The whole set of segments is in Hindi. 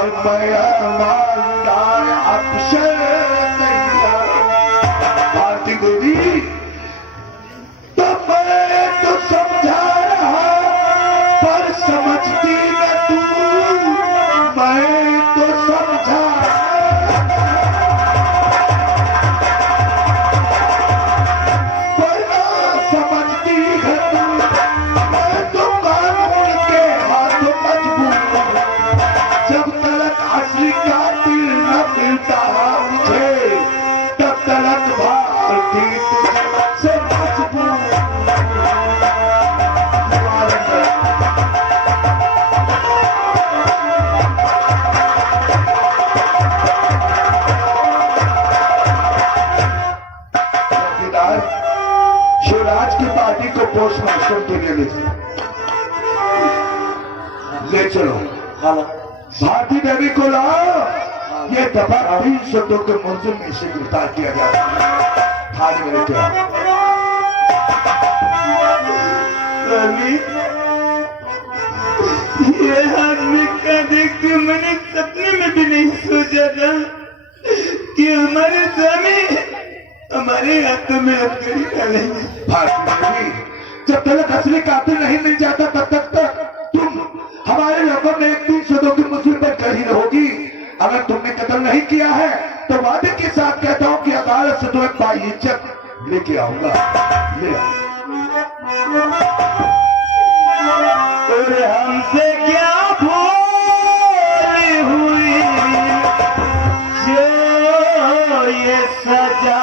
और मैं ईमानदार अक्षर नैया भारती देवी, तो मैं तो समझा रहा पर समझती न तू, मैं तो समझा पर ना समझती है तू, मैं तो कानून के हाथों मजबूर, जब तक असली कातिल न मिलता मुझे तब तक भारती तुझसे मजबूर। शिवराज की पार्टी को पोस्ट मास्टर के लिए ले चलो, भारती देवी को लाओ, ये दफा 302 के मुलजिम में से गिरफ्तार किया गया। थाने में लेके आओ। ये आदमी का देख के मैंने सपने में भी नहीं सोचा था कि हमारे स्वामी हमारे हाथों में अफगरी डालेंगे। भारती देवी, जब तक असली कातिल नहीं मिल जाता तब तक तुम हमारे लोगों में 302 की मुस्लिम पर खड़ी रहोगी। अगर तुमने कत्ल नहीं किया है तो वादे के साथ कहता हूँ कि अदालत से तुम्हें बाइज्जत लेके आऊंगा। ले और हमसे क्या भूल हुई जो ये सजा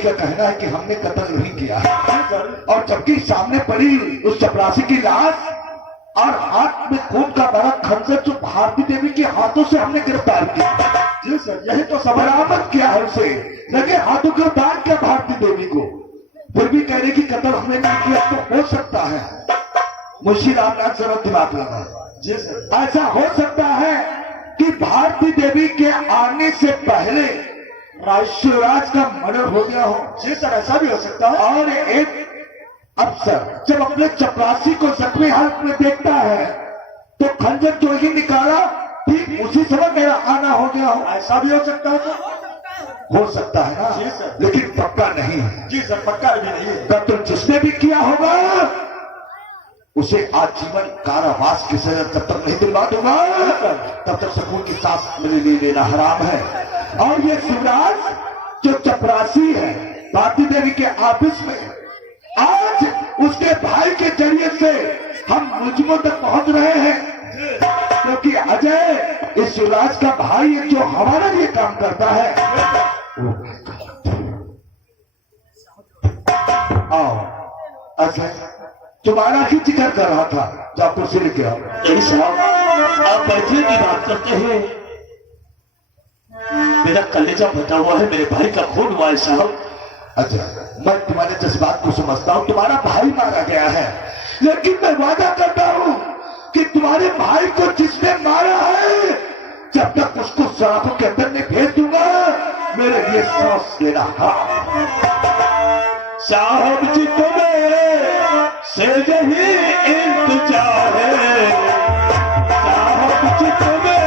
का कहना है कि हमने कत्ल नहीं किया और जबकि सामने पड़ी उस चपरासी की लाश और हाथ में खून का बड़ा खंजर जो भारती देवी के हाथों से हमने गिरफ्तार किया। जी सर, यही तो बरामद किया है उसे, लगे हाथों गिरफ्तार किया भारती देवी को, फिर भी कह रहे कि कत्ल हमने नहीं किया। तो हो सकता है मुंशी रामनाथ जरा दिमाग लगा। जी सर, ऐसा हो सकता है कि भारती देवी के आने से पहले शिवराज का मर्डर हो गया हो। जी सर, ऐसा भी हो सकता है। और एक अफसर जब अपने चपरासी को जख्मी हालत में देखता है तो खंजर जो ही निकाला ठीक उसी समय मेरा आना हो गया हो। ऐसा भी हो सकता है। तो हो सकता है ना। जी सर, लेकिन पक्का नहीं है। जी सर, पक्का भी नहीं है। कत्ल जिसने भी किया होगा उसे आजीवन कारावास की सजा जब तक नहीं दिलवा दूंगा तब तक सुकून की सांस मेरे लिए लेना हराम है। और ये शिवराज जो चपरासी है भारती देवी के ऑफिस में, आज उसके भाई के जरिए से हम मुलजिमों तक पहुंच रहे हैं, क्योंकि अजय इस शिवराज का भाई है जो हमारे लिए काम करता है। आओ अजय, तुम्हारा ही जिक्र कर रहा था, जो आपको सिर किया। आप बैठने की बात करते हैं, मेरा कलेजा फटा हुआ है, मेरे भाई का खून हुआ है साहब। अच्छा, मैं तुम्हारे जज्बात को समझता हूँ, तुम्हारा भाई मारा गया है, लेकिन मैं वादा करता हूँ कि तुम्हारे भाई को जिसने मारा है जब तक उसको सलाखों के अंदर नहीं भेज दूंगा मेरे लिए सांस लेना। साहब जी तुम्हें से यही इंतजार है, साहब जी तुम्हें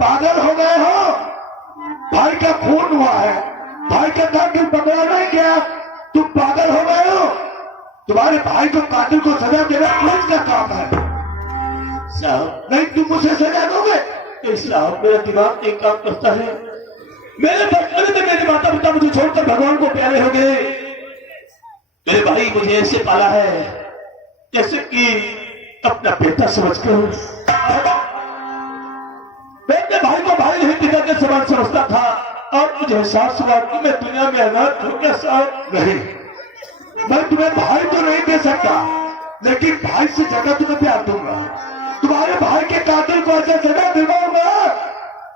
पागल हो गए हो? भाई का खून हुआ है, भाई का कातिल पकड़ा नहीं गया, तुम पागल हो गए हो? तुम्हारे भाई को कातिल को सजा देना पुलिस का काम है। साहब नहीं तुम मुझे सजा दोगे? साहब मेरा दिमाग एक काम करता है। मेरे बचपन में मेरे माता पिता मुझे छोड़कर भगवान को प्यारे हो गए। मेरे भाई मुझे ऐसे पाला है जैसे कि अपना बेटा समझ के हूं। मैं अपने भाई को भाई नहीं पिता के समान समझता था और मुझे एहसास हुआ कि मैं दुनिया में अनाथ हो गया। साहब नहीं, मैं तुम्हें भाई तो नहीं दे सकता, लेकिन भाई से ज्यादा तुम्हें प्यार दूंगा। तुम्हारे भाई के कातिल को ऐसा सजा दिलवाऊंगा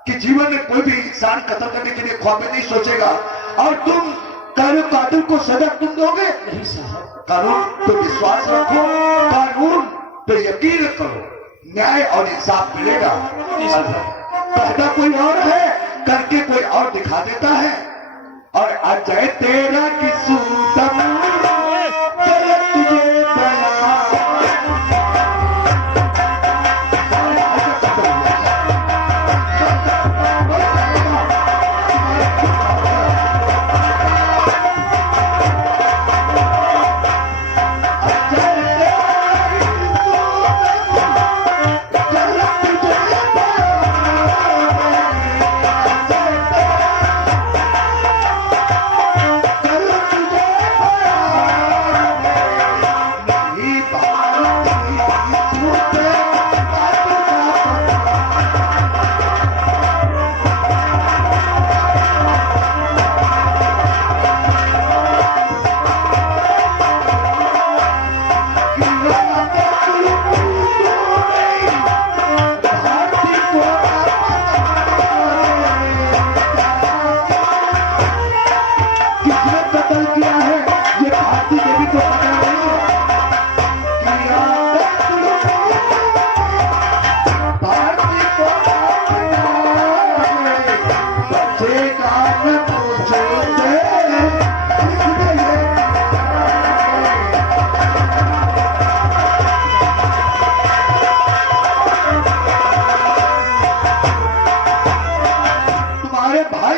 कि जीवन में कोई भी इंसान कत्ल करने के लिए ख्वाब में नहीं सोचेगा। और तुम कह रहे हो कातिल को सजा तुम दोगे? नहीं साहब, कानून पे विश्वास रखो, कानून पे यकीन करो, न्याय और इंसाफ मिलेगा। कहता कोई और है, करके कोई और दिखा देता है। और अजय तेरा की सूतम गलत तुझे बयां।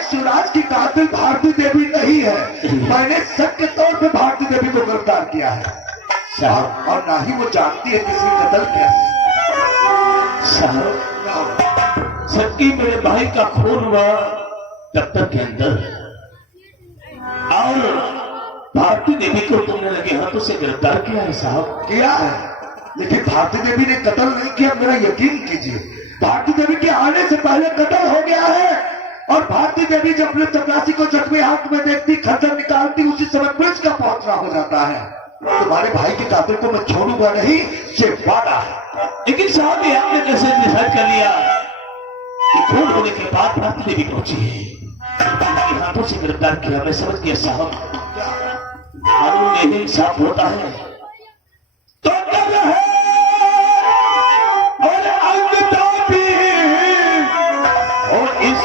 शिवराज की कातिल भारती देवी नहीं है। मैंने शक के तौर पे भारती देवी को गिरफ्तार किया है साहब, और ना ही वो जानती है किसी कत्ल क्या साहब। सच्ची मेरे भाई का खून हुआ दफ्तर के अंदर और भारती देवी को तुमने लगे हाथों से गिरफ्तार किया है साहब। किया है, लेकिन भारती देवी ने कत्ल नहीं किया, मेरा यकीन कीजिए। भारती देवी के आने से पहले कत्ल हो गया है। और भारती देवी जब अपने चपरासी को जख्मी हाथ में देखती, खंजर निकालती, उसी समय पुलिस का पहुंचना हो जाता है। तुम्हारे भाई के कातिल को मैं छोड़ूंगा नहीं, ये वादा है। लेकिन साहब ये आपने कैसे डिसाइड कर लिया कि खून होने के बाद भारती देवी पहुंची है, उनके हाथों से गिरफ्तार किया? मैं समझ गया साहब, कानून में ही इंसाफ होता है। तो डर है और अंगदाबी और इस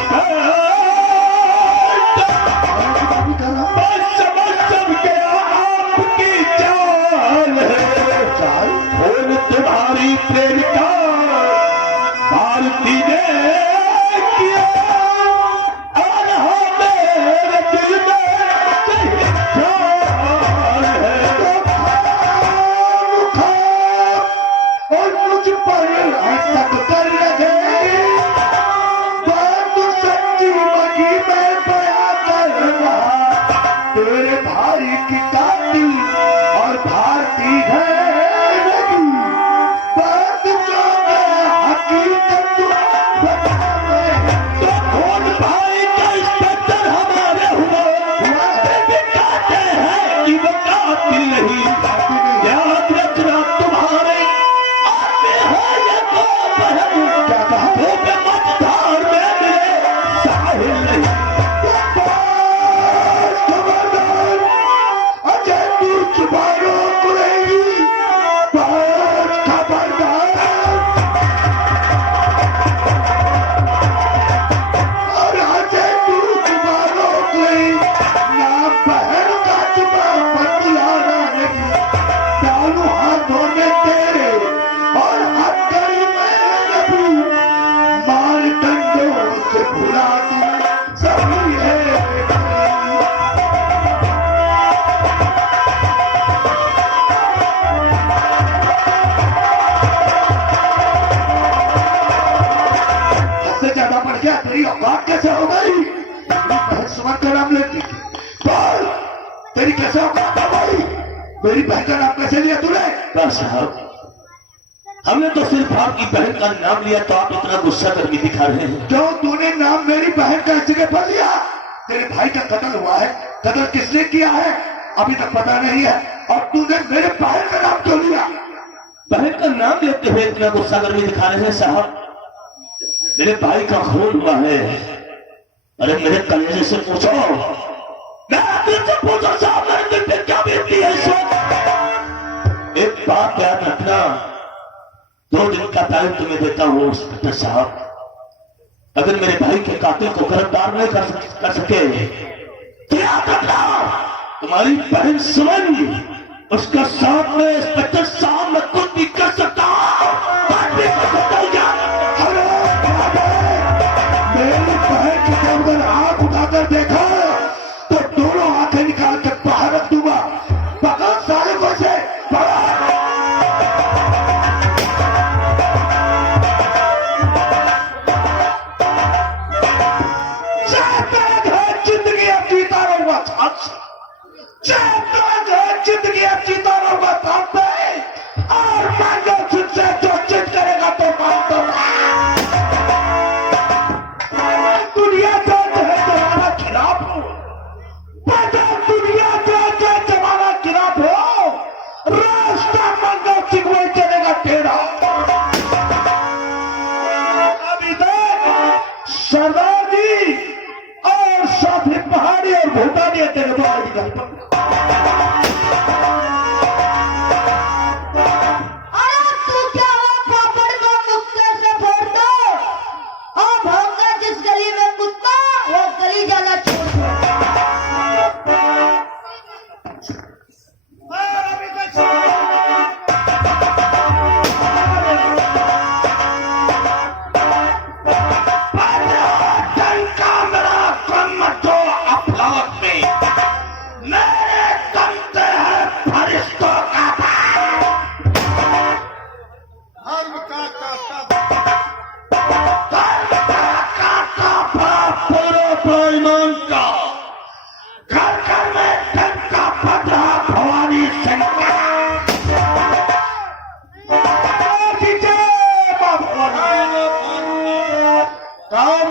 औकात का नाम लेती थी? बोल, तेरी कैसे औकात है भाई? मेरी बहन का नाम कैसे लिया तूने? बस साहब, हमने तो सिर्फ आपकी बहन का नाम लिया तो आप इतना गुस्सा करके दिखा रहे हैं। क्यों तूने नाम मेरी बहन का इस जगह पर लिया? तेरे भाई का कत्ल हुआ है, कत्ल किसने किया है अभी तक पता नहीं है, और तूने मेरे बहन का नाम क्यों लिया? बहन का नाम लेते हुए इतना गुस्सा करके दिखा रहे हैं साहब, मेरे भाई का खून हुआ है। अरे मेरे कलेजे से पूछो, मैं दिल से पूछो साहब, मेरे दिल पे क्या बीतती है इस वक्त? एक बात याद रखना, 2 दिन का टाइम तुम्हें देता हूं इंस्पेक्टर साहब, अगर मेरे भाई के कातिल को गिरफ्तार नहीं कर सके तो याद रखना तुम्हारी बहन सुमन, उसका साथ में इंस्पेक्टर साहब मैं खुद भी कर सकता हूं। मेरी बहन के अंदर आंख उठाकर देखा तो दोनों आंखें निकाल कर बाहर रख दूंगा। पकड़ साले को से जिंदगी अब जीता रहूंगा, जिंदगी अब जीता रहूंगा साथ पे, और मांगो तुझसे जो जिद करेगा तो मानता दुनिया जानते है जमाना खिलाफ हो, पता दुनिया जानते है जमाना खिलाफ हो, रास्ता मांगो सिंह वही चलेगा टेढ़ा। अभी तक सरदार जी और साथी पहाड़ी और भूटानी तेरे बाहर निकल पड़े।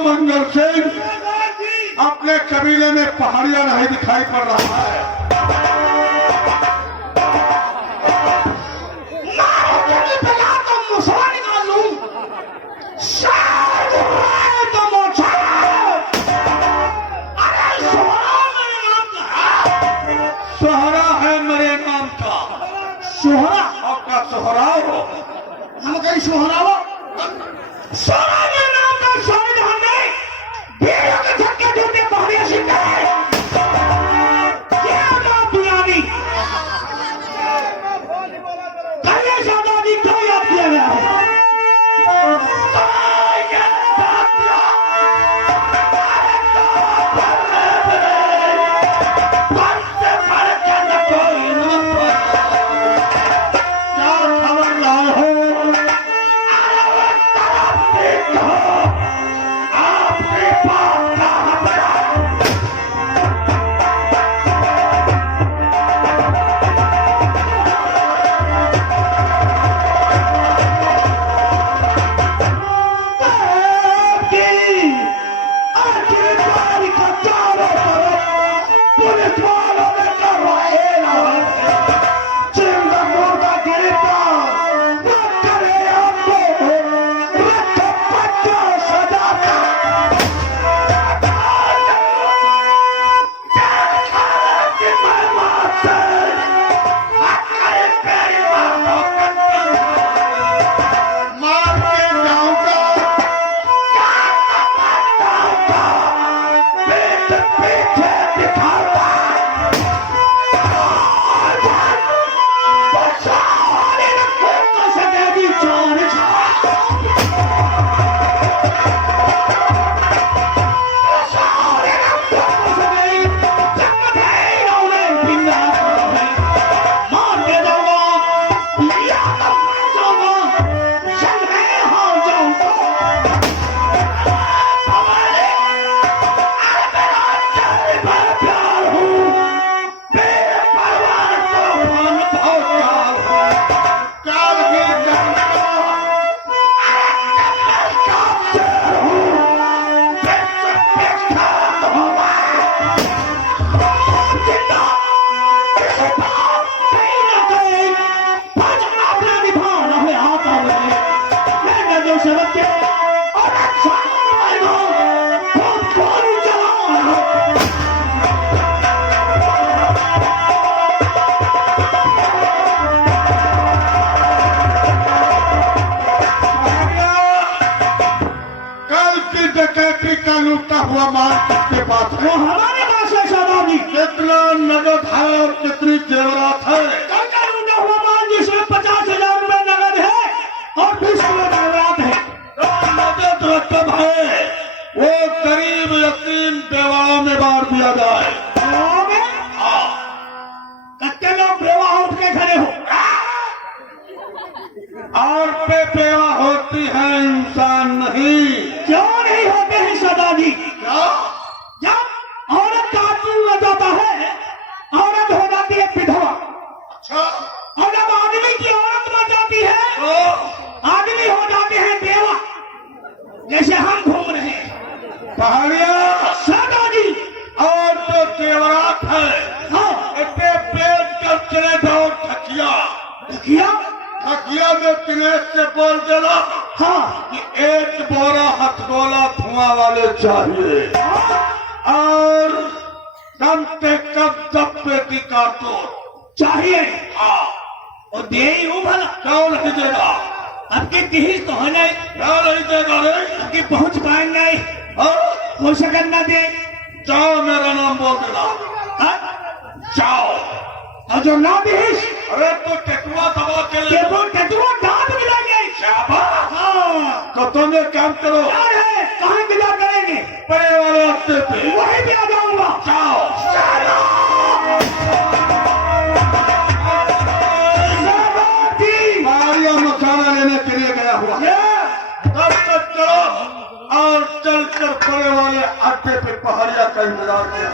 मंगल सिंह अपने कबीले में पहाड़िया नहीं दिखाई पड़ रहा है। तो मुसवा निकाल लूं, तो मोचा। अरे सोहरा है मेरे नाम का, सोहरा आपका सोहरा हो, हम कहीं सोहरा हो, सोहरा मेरे नाम का शहीद हमने बीड़ों के झटके ढूंढे पहाड़िया सीखा है। क्या नाम बियानी कन्या शादी क्यों याद किया गया है? क्या खबर लाए हो? कहीं ना कहीं फर्ज अपना निभाना है आता है। मैंने जो शब्द के और अच्छा खूब कौन चलाना कल की डकैती का लूटा हुआ माल किसके पास वो है? हमारे पास है शादाजी। कितना नगद है और कितनी जेवरात है? कल का लूटा हुआ माल जिसमें 50,000 रुपए नगद है और 20 किलो जेवरात है। जो नगद रकम है वो करीब यकीन बेवाओं में बांट दिया जाए। कत्ते लोग बेवा उठ के खड़े हो। और पे बेवा होती है इंसान नहीं। क्यों नहीं होते हैं सदाजी? क्या? जब औरत का आदमी हो जाता है औरत हो जाती है विधवा, अच्छा और जब आदमी की औरत बन जाती है तो आदमी हो जाते हैं बेवा, जैसे हम घूम रहे हैं। पहाड़िया सदाजी और जो जेवरात है हाँ इतने पेट कर चले जाओ ठकिया। किया ठकिया में दिनेश से बोल देना हाँ कि एक बोरा हथगोला धुआं वाले चाहिए और कम से कम 10 पेटी कार्टून चाहिए हाँ। और दे ही हूँ भला। क्यों नहीं देगा? आपकी तिहिस तो हो जाए, क्या नहीं देगा रे? आपकी पहुंच पाएंगे हाँ? हो सकत ना दे। जाओ मेरा नाम बोल देना। हाँ? जाओ। और जो ना दिहिस अरे तो टेकुआ दबा के ले के वो टटुआ दांत मिलाएंगे। शाबाश। हाँ तो तुम एक काम करो क्या है कहाँ इंतजार करेंगे? परे वाले हफ्ते पे वहीं पे आ जाऊंगा। जाओ। सदाजी मारिया मसाला लेने के लिए गया हुआ है। तब तक चलो और चलकर परे वाले अड्डे पे पहाड़िया का इंतजार किया।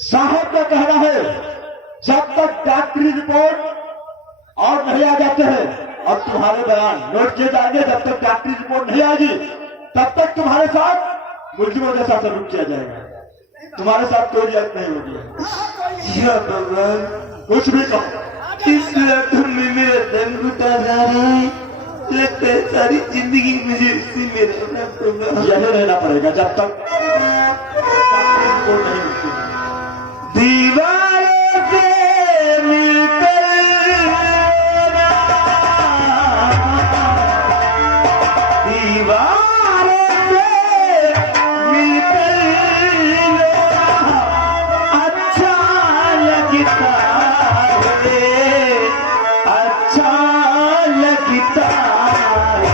साहब का कहना है जब तक डॉक्टरी रिपोर्ट और नहीं आ जाते हैं और तुम्हारे बयान नोट किए जाएंगे, जब तक डॉक्टरी रिपोर्ट नहीं आएगी तब तक तुम्हारे साथ मुलजिमों जैसा सलूक किया जाएगा। तुम्हारे साथ कोई रियायत नहीं होगी। कुछ भी कहो। इस लड़कन में मेरा दम घुटा जा रहा है। लगता है सारी जिंदगी मुझे इसी में रहना पड़ेगा। यही रहना पड़ेगा जब तक रिपोर्ट नहीं मिलती। दीवारों से मिलकर दीवारों से मिलकर अच्छा लगता है, अच्छा लगता है।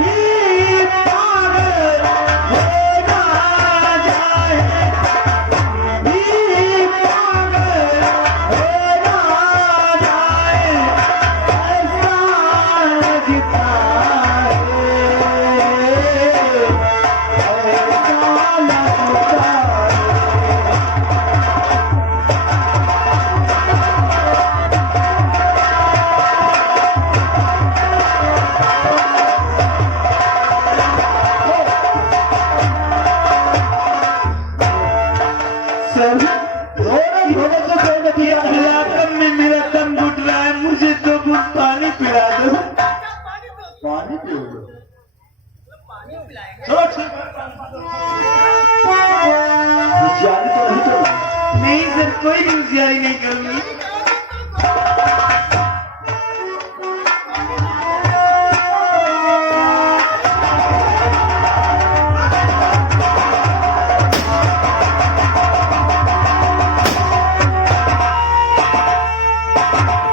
ये पागल हो ना जाए, ये पागल हो ना जाए, ऐसा लगता है, ऐसा लगता है। इलाकम में मेरा दम घुट रहा है, मुझे तो कुछ पानी पिला दो। पानी पियोगे? चलो ठीक है। होशियारी तो नहीं करोगे? नहीं सर, कोई भी होशियारी नहीं करूंगी।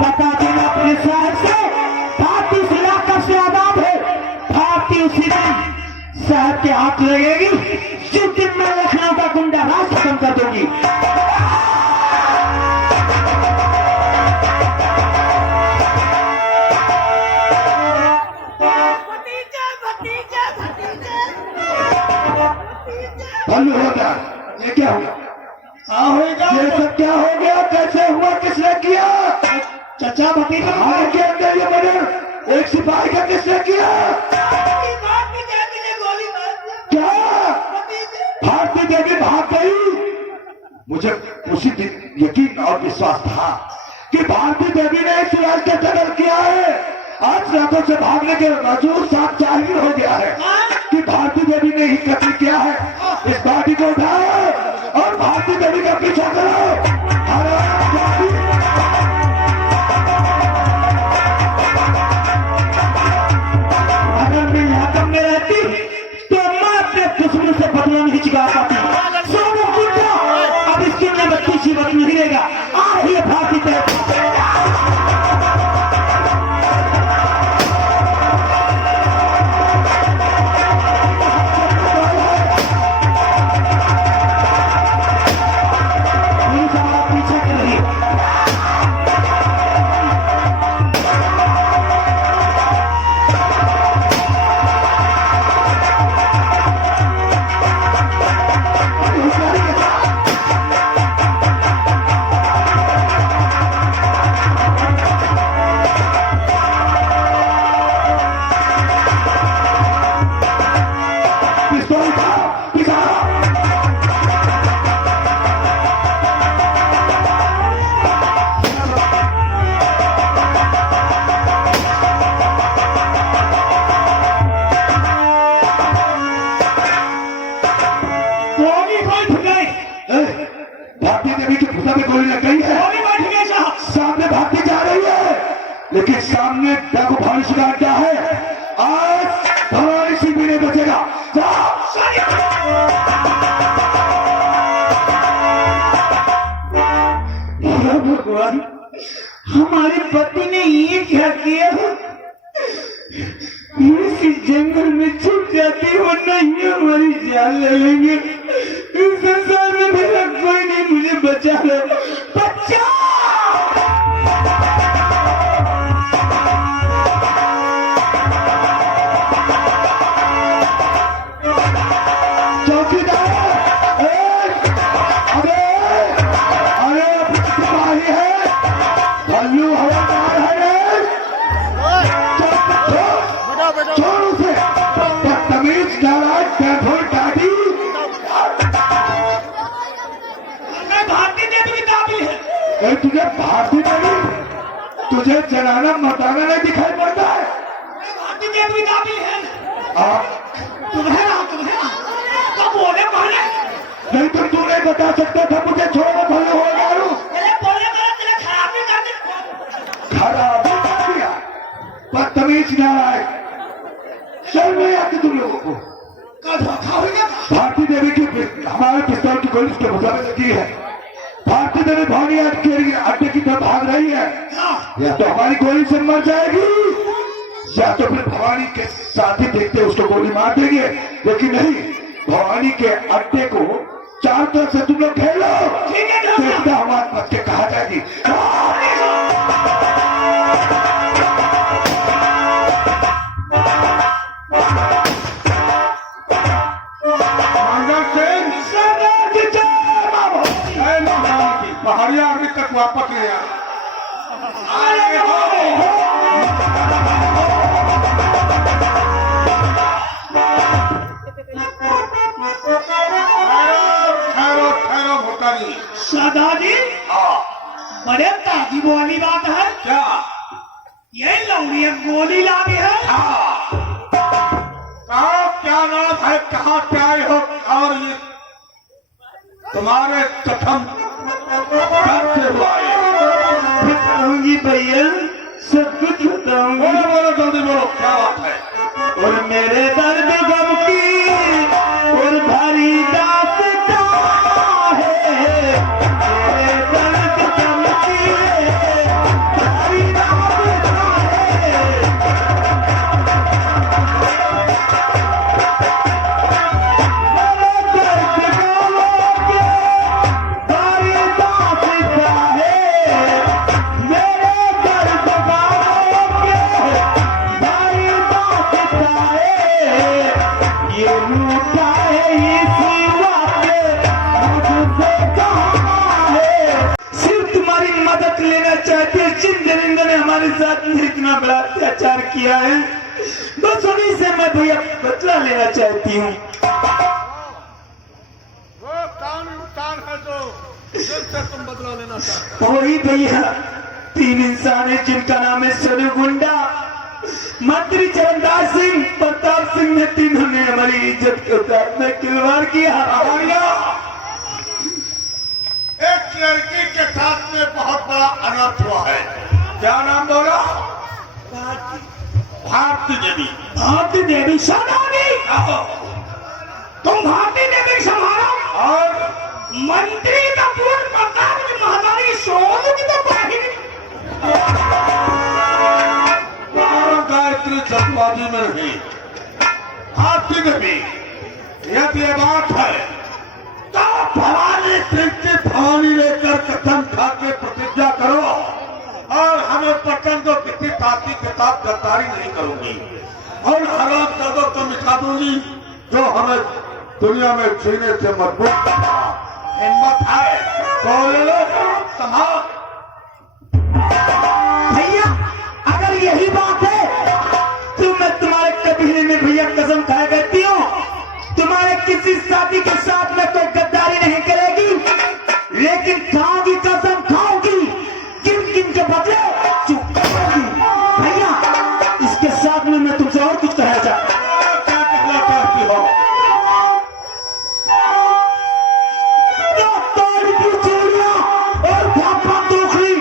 बता देना अपने शहर से पार्टी इस इलाका से आजाद है। पार्टी उसी दिन शहर के हाथ लगेगी जिस दिन मैं लखनऊ का गुंडा राज खत्म कर दूंगी। बंद हो गया। ये क्या हुआ? हाँ होएगा। ये सब क्या हो गया, कैसे हुआ, किसने किया? चाचा भतीजा हाल के अंदर ये मर्डर एक सिपाही का किसने किया? क्या भारती देवी भाग गई? मुझे उसी दिन यकीन और विश्वास था कि भारती देवी ने इस राज का कत्ल किया है। आज रातों से भागने के बावजूद साफ जाहिर हो गया है कि भारती देवी ने ही कत्ल किया है। इस बॉडी को उठाओ और भारती देवी का पीछा करो। अगर मैं यहाँ कम में रहती तो मैं अपने दुश्मन से बदला नहीं चुका पाती। अब इसके लिए बच्ची सी वक्त नहीं रहेगा। आज ये भारती देवी लेकिन सामने डाकू भारी का अड्डा है। आज भवानी सिंह भी नहीं बचेगा। भगवान, हमारे पति ने ये क्या किया? इस जंगल में छुप जाती वरना ये हमारी जान ले लेंगे। इस संसार में मेरा कोई नहीं मुझे बचा ले। बच्चा तुझे भारती देवी, तुझे जनाना मताना नहीं दिखाई पड़ता है? भारती देवी काबिल है। तुम्हें तो बोले पहले नहीं तो तू नहीं बता सकता था मुझे छोड़ो भले हो गया खराबी कर दिया। बदतमीज नारायण चल नहीं आती तुम लोगों को। भारती देवी की हमारे पिस्तौल की गोली उसके भुजा में लगी है। भारती देवी भवानी अड्डे की तरफ भाग रही है। या तो हमारी गोली से मर जाएगी या तो फिर भवानी के साथी देखते उसको गोली मार देंगे। लेकिन नहीं, भवानी के अड्डे को चार तरफ से तुम लोग घेर लो। देखता हमारे मत के कहा जाएगी। पहाड़िया अभी तक वापस नहीं आया। ठहरो भूटानी दादाजी, बड़े ताजीब वाली बात है। क्या ये लौड़ी गोली लादी है? कहा क्या नाम है, कहाँ पे आए हो और ये तुम्हारे कथम बताऊंगी भैया, सब कुछ बताऊंगी। बोलो जल्दी बोलो, क्या बात है? और मेरे दर्द गम की और भारी दास्तां है। मेरे दर्द गम की भारी दास्तां है। साथ में इतना बड़ा अत्याचार किया है, बस उन्हीं से मैं भैया बदला लेना चाहती हूँ। वो कान है जो जिससे तुम बदला लेना चाहते हो। वही भैया 3 इंसान है जिनका नाम है सोनू गुंडा, मंत्री चरणदास सिंह, प्रताप सिंह ने तीनों ने हमारी इज्जत के साथ में खिलवाड़ किया। एक लड़की के साथ में बहुत बड़ा अनर्थ हुआ है। क्या नाम बोला? भारती देवी। भारती देवी सोनानी, तुम भारती देवी संभालो और मंत्री का पूर्ण प्रताप की महारानी सोनू की तो बहिनी। गायत्री जल्दबाजी में रही। भारती देवी, यदि ये बात है तो भवानी सिंह की भवानी लेकर कसम खा के प्रतिज्ञा करो और हमें पटन को किसी साथी के साथ गद्दारी नहीं करूंगी और हराम कर दो तो मिटा दूंगी जो हमें दुनिया में जीने से मजबूत करता। हिम्मत है तो ले लो संभाल। भैया अगर यही बात है तो मैं तुम्हारे कबीले में भैया कसम खाया करती हूँ, तुम्हारे किसी साथी के साथ में कोई गद्दारी नहीं करेगी, लेकिन खाओगी कसम खाओगी, किन किन के बदले चुप करोगी। भैया इसके साथ में मैं तुमसे और कुछ कहना चाहता हूँ। क्या कहना चाहती हो? तोड़ की चूड़ियां और भापा दूसरी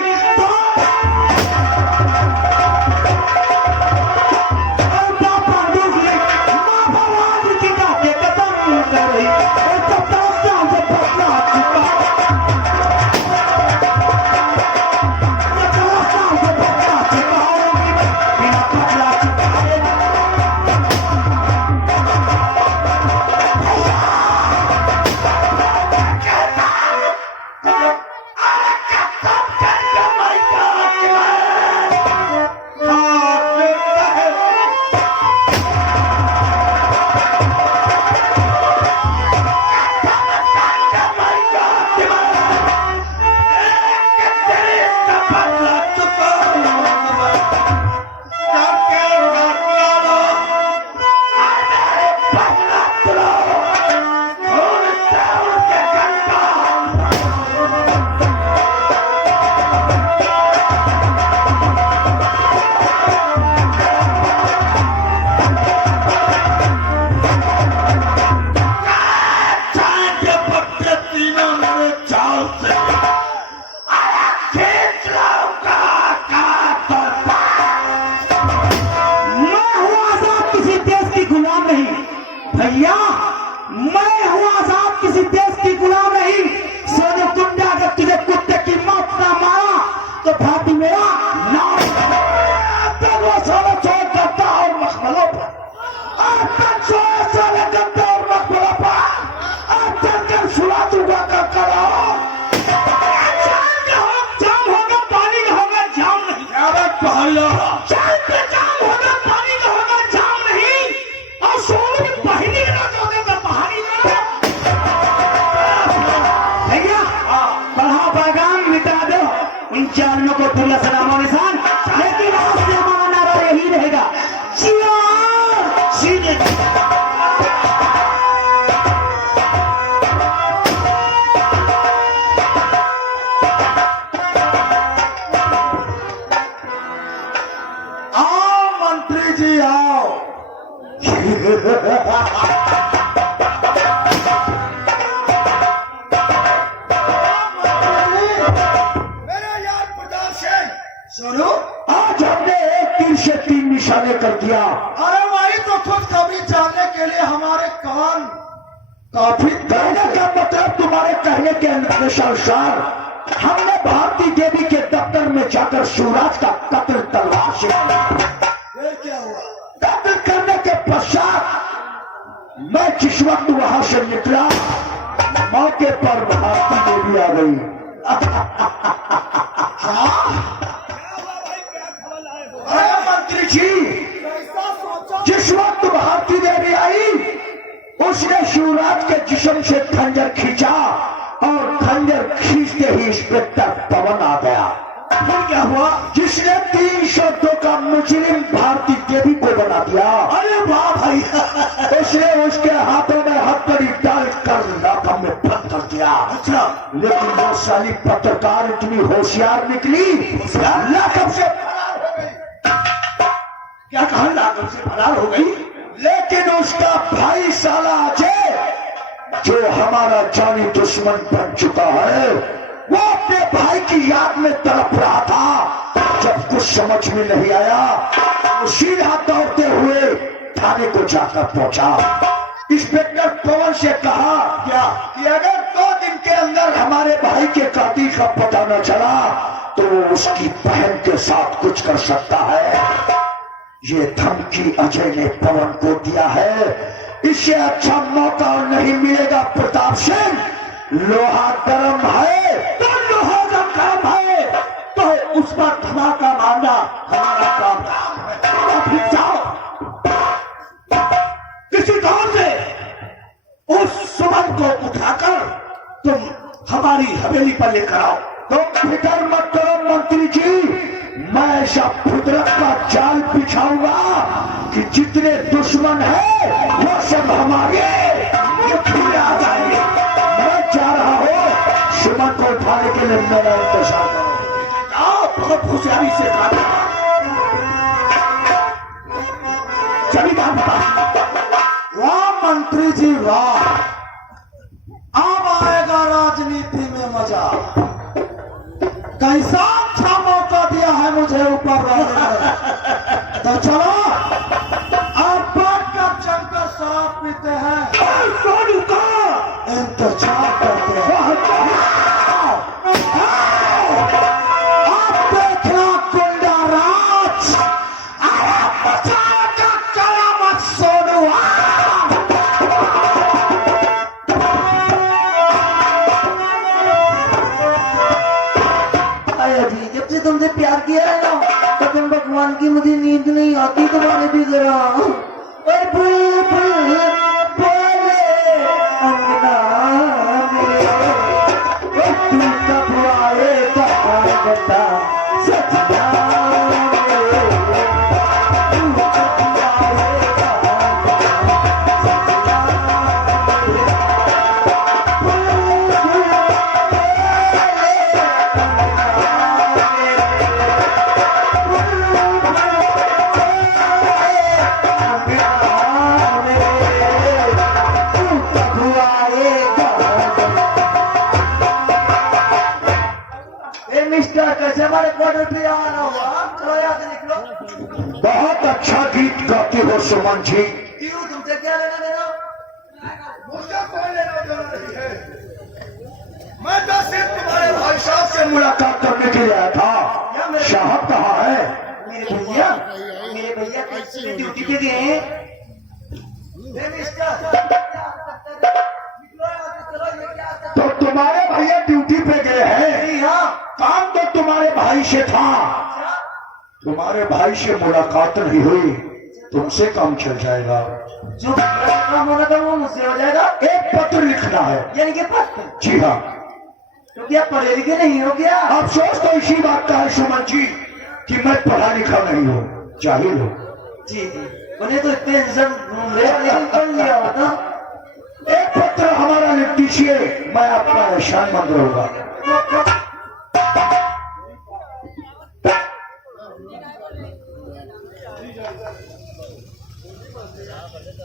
भैया मैं हूँ आजाद, किसी देश की गुलाम नहीं। सोनू गुंडा अगर तुझे कुत्ते की मौत ना मारा तो भाभी मेरा नाम छोड़ करता और मखमलों पर करता और मखमलों पर चलकर सुला दूंगा करो। जाम होगा पानी का होगा जाम नहीं, जाम होगा पानी का होगा जाम नहीं। और सोनू की बहिनी का पहाड़ी भैया बढ़ा पैगाम मिटा दो उन जानों को खुला सलाम और निशान, लेकिन आज से हमारा नारा यही रहेगा सीधे। आओ मंत्री जी आओ। मेरा यार प्रताप सिंह, सुनो, आज हमने एक तीर से 3 निशाने कर दिया। अरे वही तो खुद कभी जानने के लिए हमारे कान काफी कहने का मतलब तुम्हारे कहने के अनुसार हमने भारती देवी के दफ्तर में जाकर शिवराज का कत्ल तलवार से फिर क्या हुआ? कत्ल करने के पश्चात मैं जिस वक्त वहां से निकला मौके पर भारती देवी आ गई। अरे मंत्री जी कैसा सोचा? जिस वक्त भारती देवी आई उसने शिवराज के जिस्म से खंजर खींचा और खंजर खींचते ही इंस्पेक्टर पवन आ गया। फिर क्या हुआ? जिस इसने 3 शब्दों का मुजरिम भारतीय देवी को बना दिया। अरे वाह भाई उसने उसके हाथों में हथकड़ी डालकर लाखों में बंद कर दिया। अच्छा लेकिन वो साली पत्रकार इतनी होशियार निकली, लाखों से फरार हो गई। क्या कहा लाखों से फरार हो गई? लेकिन उसका भाई साला अजय, जो हमारा जानी दुश्मन बन चुका है, वो अपने भाई की याद में तड़प रहा था। जब कुछ समझ में नहीं आया, वो सीधा दौड़ते हुए थाने को जाकर पहुंचा। इंस्पेक्टर पवन से कहा क्या कि अगर 2 दिन के अंदर हमारे भाई के कातिल का पता न चला तो वो उसकी बहन के साथ कुछ कर सकता है। ये धमकी अजय ने पवन को दिया है। इससे अच्छा मौका नहीं मिलेगा प्रताप सिंह। लोहा गर्म है तो लोहा जब गर्म है तो उस पर धमाका मारना हमारा काम है। तो फिर जाओ किसी दौर से उस सुमन को उठाकर तुम हमारी हवेली पर लेकर आओ। तुम फिक्र मत करो मंत्री जी, मैं ऐसा फुदरत का जाल बिछाऊंगा कि जितने दुश्मन हैं वो सब हमारे मुट्ठी आ जाएंगे। मैं जा रहा हूँ, सुमन को उठाने के लिए मेरा इंतजार करो। आओ बहुत होशियारी से काटा। चली बात बता। वाह मंत्री जी वाह, अब आएगा राजनीति में मजा। कैसा अच्छा मौका दिया है मुझे ऊपर रहने का। तो चलो अब बैठकर जमकर शराब पीते हैं, सोनू का इंतजार करते हैं। अब देखना गुंडा राज, अरे बचाएगा कयामत सोनू। जब से तुमसे प्यार किया है ना, तो तुम भगवान की मुझे नींद नहीं आती तुम्हारे भी जरा। और बुलबुल बोले अंगना में, और तू कब आएगा बता सजना मेरे, तू कब आएगा सजना मेरे। बुलबुल कैसे हमारे क्वार्टर पे आना हुआ, चलो यहाँ से निकलो। बहुत अच्छा गीत गाती हो सुमन जी। क्यों, तुमसे क्या लेना देना? मुझसे कोई लेना देना नहीं है। मैं तो सिर्फ तुम्हारे भाई साहब से मुलाकात करने के लिए आया था। साहब कहाँ है? मेरे भैया किसी ड्यूटी पे गए हैं। तो तुम्हारे भैया ड्यूटी पे गए हैं? हाँ, काम तो तुम्हारे भाई से था। तुम्हारे भाई से मुलाकात नहीं हुई, तुमसे काम चल जाएगा। जो काम होना था वो मुझसे हो जाएगा। एक पत्र लिखना है। यानी कि पत्र? जी हाँ। तो क्या पढ़े लिखे नहीं हो क्या? अफसोस तो इसी बात का है सुमन जी कि मैं पढ़ा लिखा नहीं हूँ, जाहिल हूँ। जी जी, उन्हें तो इतने इंसान घूम रहे हैं, लेकिन पढ़ लिया होता। एक पत्र हमारा लिख दीजिए, मैं आपका एहसानमंद रहूंगा।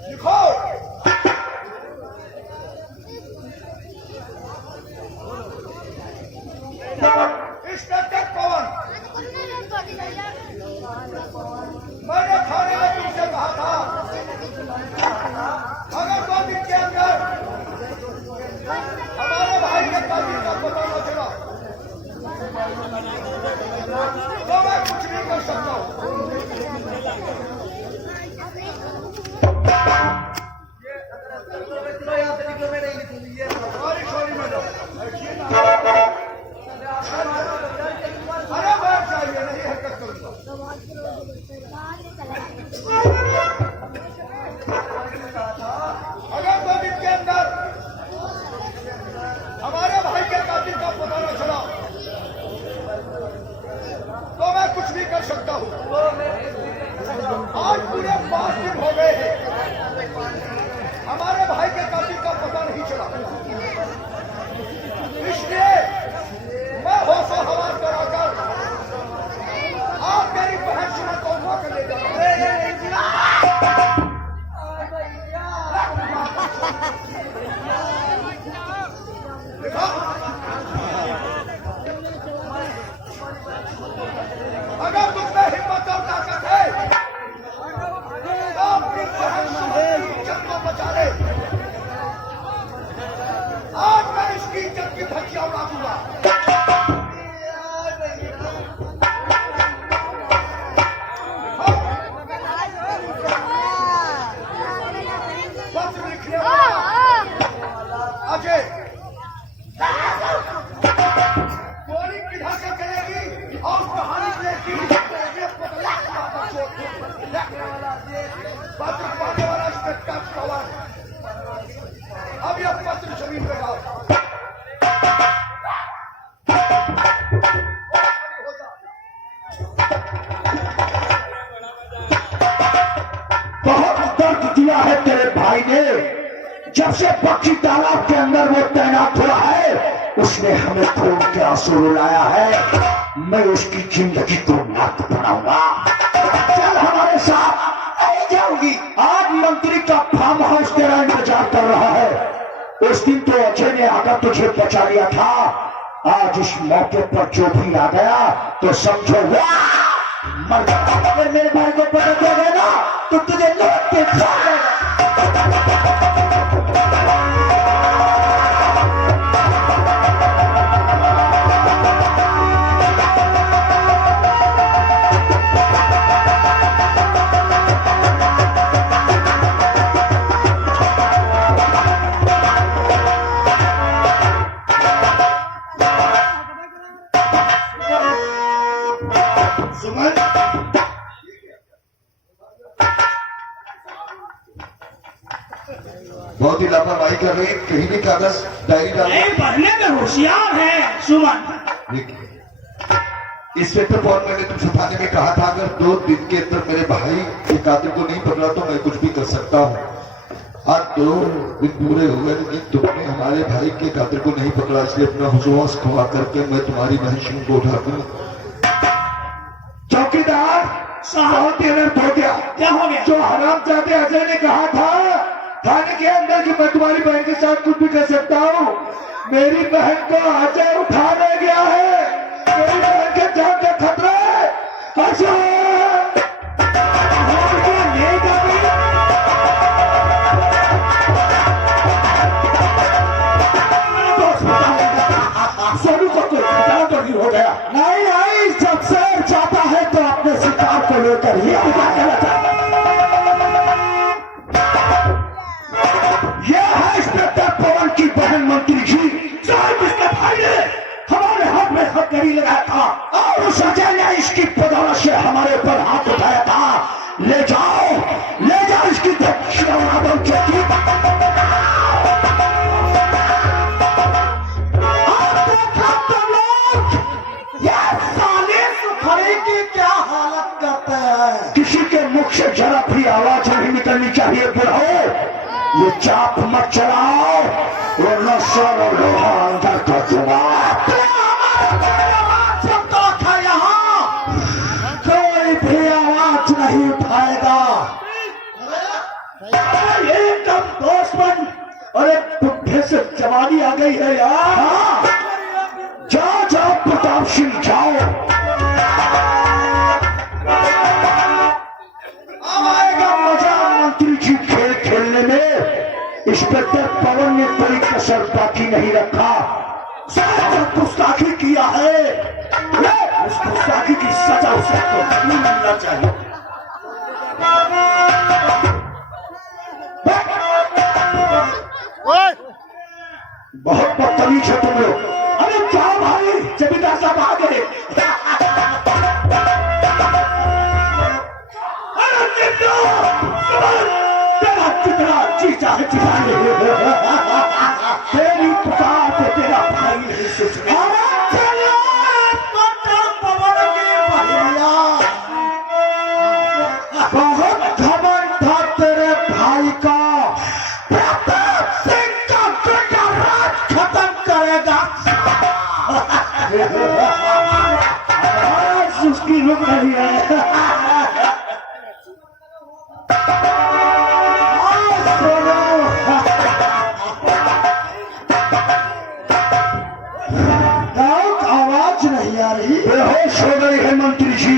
लिखो। इंस्पेक्टर पवन, मैंने थाने में तुमसे कहा था अगर 2 दिन के अंदर हमारे भाई के कातिल का पता न चला तो मैं कुछ नहीं कर सकता हूँ। सॉरी मैडम, की धज्जियां उड़ा दूंगा। बस लिखिए अजय, गोली किधर से चलेगी और कहानी लेगी पत्र पाने वाला इसका सवाल। अब यह पत्र जमीन पे लाओ। बहुत दर्द दिया है तेरे भाई ने। जब से पक्षी तालाब के अंदर वो तैनात हुआ है उसने हमें खून के आंसू रुलाया है। मैं उसकी जिंदगी को नर्क बनाऊंगा। चल हमारे साथ। नहीं जाऊंगी। आज मंत्री का फार्म हाउस तेरा इंतजार कर रहा है। उस दिन तो अजय ने आकर तुझे बचा लिया था। आज इस मौके पर जो भी आ गया तो समझो मर गया। अगर मेरे भाई को पता चल गया ना तो तुझे लौट के खा लेगा। बहुत ही लापरवाही कर रही, कहीं भी कागज डायरी डाल। पढ़ने में होशियार है सुमन। देखिए इंस्पेक्टर पॉल, मैंने तुमसे थाने में कहा था अगर 2 दिन के अंदर मेरे भाई के कातिल को नहीं पकड़ा तो मैं कुछ भी कर सकता हूँ। आज 2 दिन पूरे हुए लेकिन तुमने हमारे भाई के कातिल को नहीं पकड़ा, इसलिए अपना होश खवा करके मैं तुम्हारी बहन को उठा दूं। चौकीदार बहुत ही अनर्थ हो गया। क्या हो गया? जो हरामजादे अजय ने कहा था थाने के अंदर कि मैं तुम्हारी बहन के साथ कुछ भी कर सकता हूँ, मेरी बहन को अजय उठा ले गया है। मेरी बहन के जान का खतरा है। अजय सोनू को कोई खतरा तो नहीं हो गया? नहीं, जब शेर जाता है तो अपने शिकार को लेकर ही उठा के जाता है। यह है इंस्पेक्टर पवन की बहन मंत्री जी। साहब इसके भाई ने हमारे हाथ में हथकड़ी लगाया था और उस अजय ने इसकी बदौलत से हमारे ऊपर हाथ उठाया था। ले जाओ इसकी धज्जियां उड़ा दो। क्या हालत करते हैं? किसी के मुख से जरा भी आवाज नहीं निकलनी चाहिए। बुढ़ाओ ये चाप मत चलाओ वरना सर और लोहा अंदर कर दूंगा। यहाँ कोई भी आवाज नहीं उठाएगा। एकदम दोस्त बन। अरे बुढ़े से जवानी आ गई है यार। जाओ प्रताप सिंह जाओ। अब आएगा मजा मंत्री जी खेल खेलने में। इंस्पेक्टर पवन ने कोई कसर बाकी नहीं रखा। साथ गुस्ताखी किया है, उस गुस्ताखी की सजा उसे तो नहीं मिलना चाहिए। बहुत बदतमीज है तुम लोग। अरे जाओ भाई, जमींदार साहब आ गए। तेरा कितना जी चाहे तेरी पुकार तो तेरा भाई नहीं सुन। बहुत घमंड था तेरे भाई का। प्रताप सिंह का बेटा राज खत्म करेगा। आज उसकी रुक रही है। आवाज नहीं आ रही। बेहोश हो गई है मंत्री जी।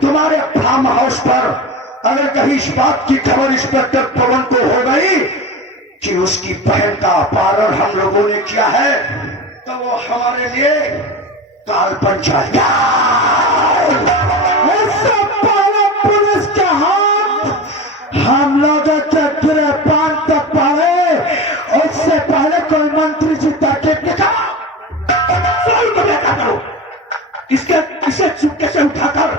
तुम्हारे फार्म हाउस पर अगर कहीं इस बात की खबर इंस्पेक्टर पवन को हो गई कि उसकी बहन का अपहरण हम लोगों ने किया है तो वो हमारे लिए काल बन जाएगा। इससे पहले पुलिस के हाथ हम लोग के गिरफ्तार तक पड़े, उससे पहले कोई मंत्री जी ताकि करो इसे चुपके से उठाकर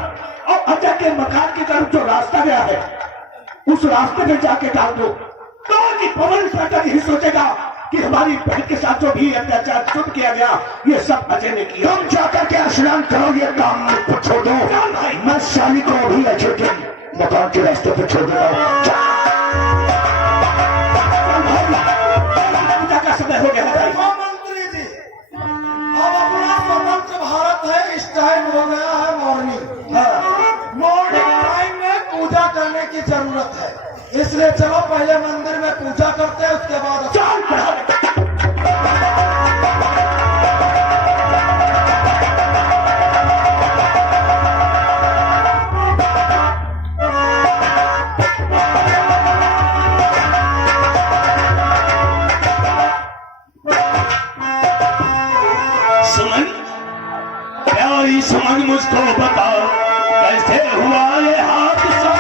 और अजय के मकान की तरफ जो रास्ता गया है उस रास्ते में जाके डाल दो, तो कि पवन इंस्पेक्टर यही सोचेगा कि हमारी बहन के साथ जो भी अत्याचार चुप किया गया ये सब अजय ने किया। तुम जाकर के स्नान करो, ये काम को छोड़ो। मैं शाली को अभी अजय के मकान के रास्ते पे छोड़ दूंगा। पूजा का समय हो गया है भाई। मंत्री जी, अब अपना स्वतंत्र भारत है, इस टाइम हो गया है मॉर्निंग। मॉर्निंग टाइम में पूजा करने की जरूरत है, इसलिए चलो पहले मंदिर में पूजा करते हैं, उसके बाद सुमन, प्यारी सुमन, मुझको बताओ कैसे हुआ ये हादसा?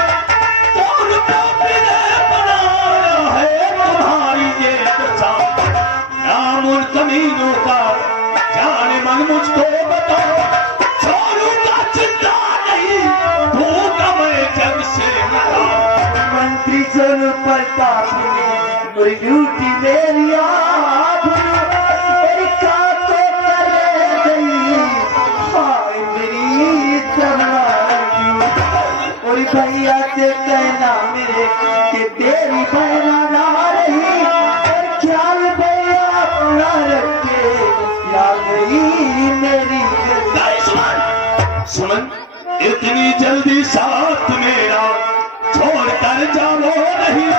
कौन पापी ने बनाया है तुम्हारी ये दशा? नाम उन कमीनों का जाने मन मुझको बताओ। छोड़ूंगा चिंता नहीं, दूंगा मैं जग से लड़ा। मंत्री सोनू प्रताप ने मेरी ड्यूटी मेरी भैया से कहना मेरे कि तेरी बहना ना रही, और ख्याल भैया अपना रखे, याद रही मेरी। सुमन, इतनी जल्दी साथ मेरा छोड़ कर जाओ नहीं,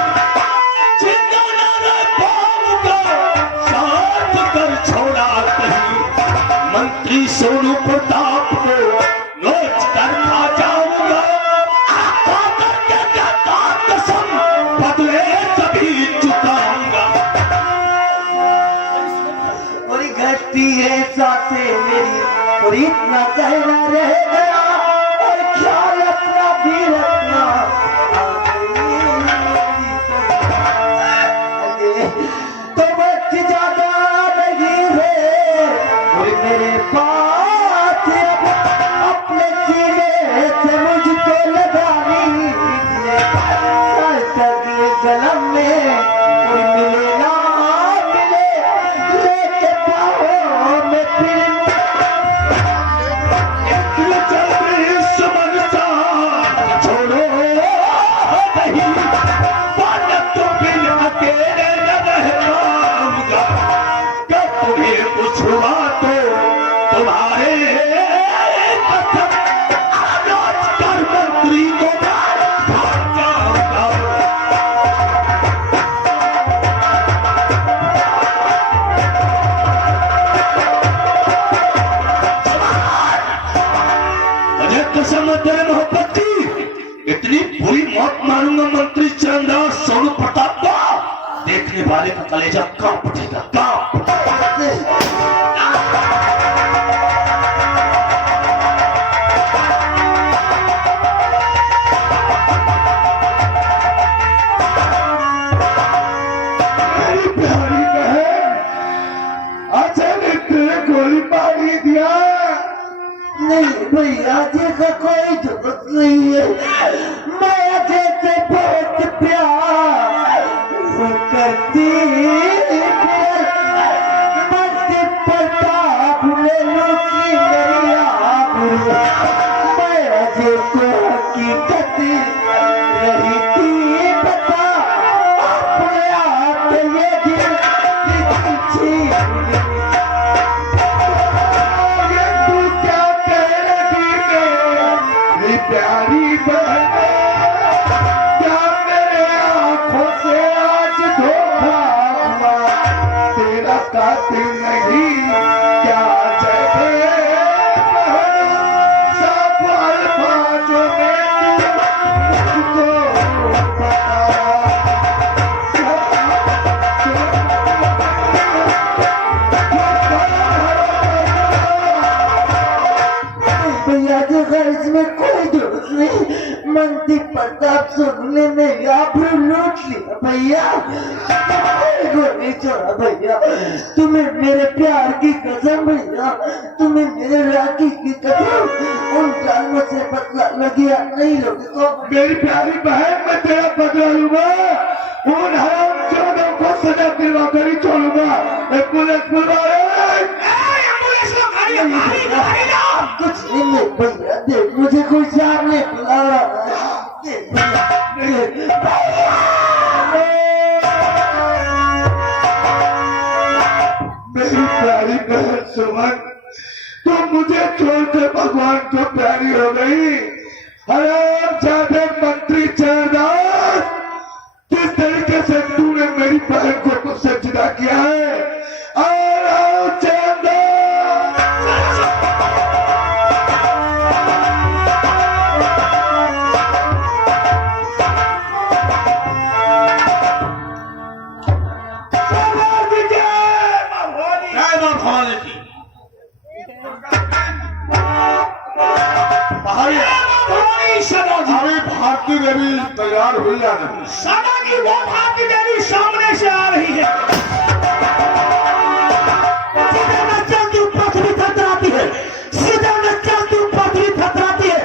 चिंता न रह पाऊंगा साथ कर छोड़ा कहीं। मंत्री सोनू प्रताप को नोच कर खा जाऊंगा, कसम बदले कभी चुकाऊंगा। और घटती है सांसें मेरी, और इतना कहना रह गया, और ख्याल अपना भी रखना। तो वक्त ज्यादा नहीं है, और मेरे पास अपने सीने से मुझको लगानी गलम में, कोई मिले ना मिले, लेके पाओ में फिर छोड़ो नहीं, तो बिन अकेले न रह पाऊंगा। जब तुम्हें कुछ हुआ तो तुम्हारे कसम आलोच कर मंत्री को भाग जाऊंगा। अजय कसम तेरे मोहब्बत की, इतनी बुरी मौत मारूंगा मंत्री चंद्रदास सोनू प्रताप का, देखने वाले का कलेजा कांप उठेगा, कांप उठेगा। मेरी प्यारी बहन, अजय ने तेरे गोली मारी दिया। नहीं भैया जी का कोई जरूरत नहीं है, मैं अजय से बहुत प्यार करती, मंत्री प्रताप ले लो की मेरी आबरू, मैं अजय को हकीकत रही थी बता, अपने आप ये दिल की ये तू क्या कह रही है मेरी प्यारी बहन? क्या मेरे आंखों से आज धोखा हुआ? तेरा कातिल नहीं क्या जय सब अल्फाजों में तुझको पता प्रताप सुनने में आबरू लूट लिया भैया, को नहीं छोड़ा भैया। तुम्हें मेरे प्यार की कसम भैया, तुम्हें मेरे राखी की कसम, उन जानवरों से बदला लगिया नहीं लोगे तो मेरी प्यारी बहन, मैं तेरा बदला लूंगा, उन हरामजादों को सजा दिलवा कर ही छोड़ूंगा। पुलिस आप कुछ नहीं ले भैया, देख मुझे कोई सामने बुला रहा मेरी प्यारी बहन सुमन, तुम मुझे छोड़कर भगवान को प्यारी हो गई। हरामजादे मंत्री चरदार, जिस तरीके से तूने मेरी बहन को मुझसे जुदा किया है, भारती देवी तैयार हुई या नहीं? सदा की वो भारती देवी सामने से आ रही है। सीधे न चलती पृथ्वी थरथराती है, सीधे न चलती पृथ्वी थरथराती है।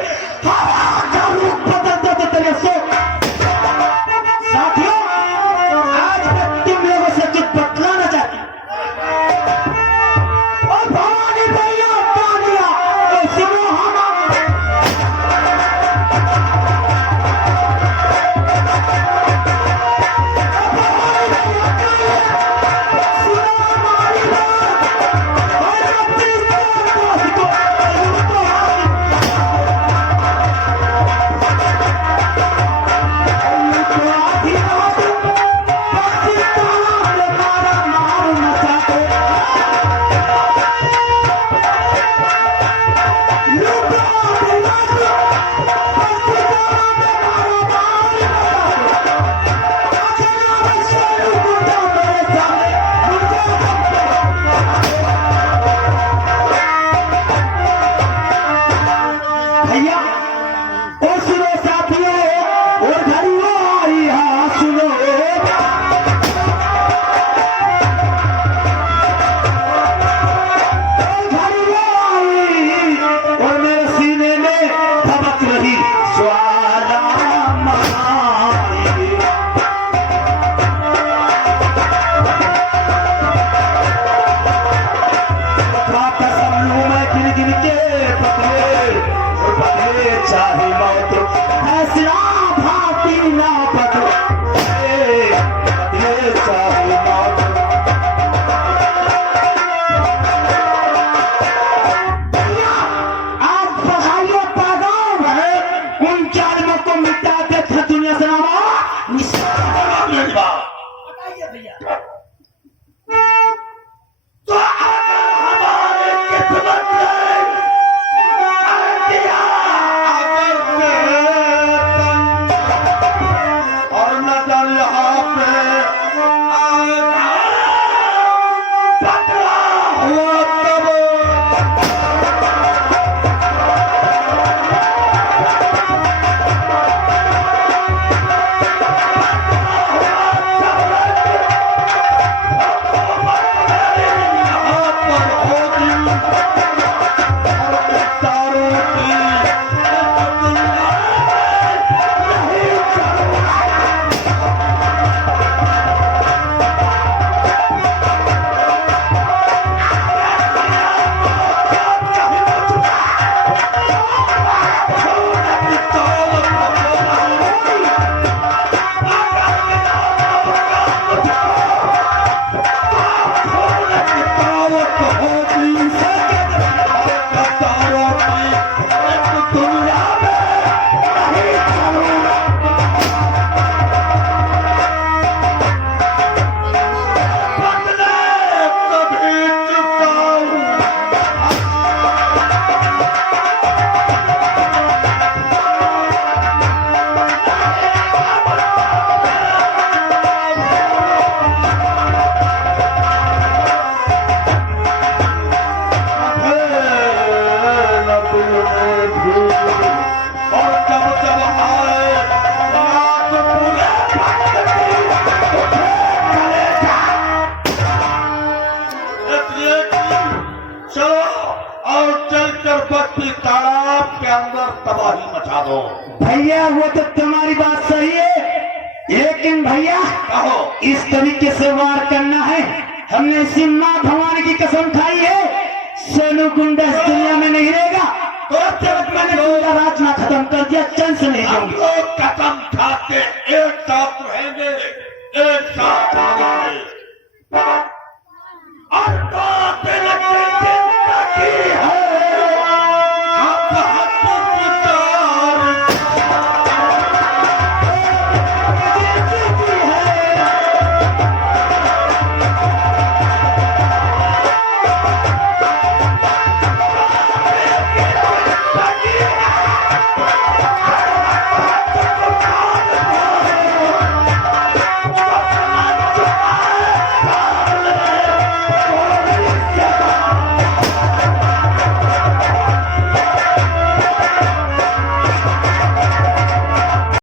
हवा का रूप बदल देते तेरे सो। साथियों, आज मैं तुम लोगों से कुछ बतलाना चाहती हूँ। और भवानी भैया पानिया तो सुनो इसलिए चलो और चलकर बस्ती तालाब के अंदर तबाही मचा दो। भैया वो तो तुम्हारी बात सही है, लेकिन भैया कहो इस तरीके से वार करना है। हमने इसी माँ भवानी की कसम खाई है, सोनू गुंडा इस दुनिया में नहीं रहेगा। तो अब तक मैंने पूरा राज ना खत्म कर दिया, चंद से नहीं हम जाऊंगा। लोग कसम खा के एक साथ रहेंगे, एक साथ रहेंगे।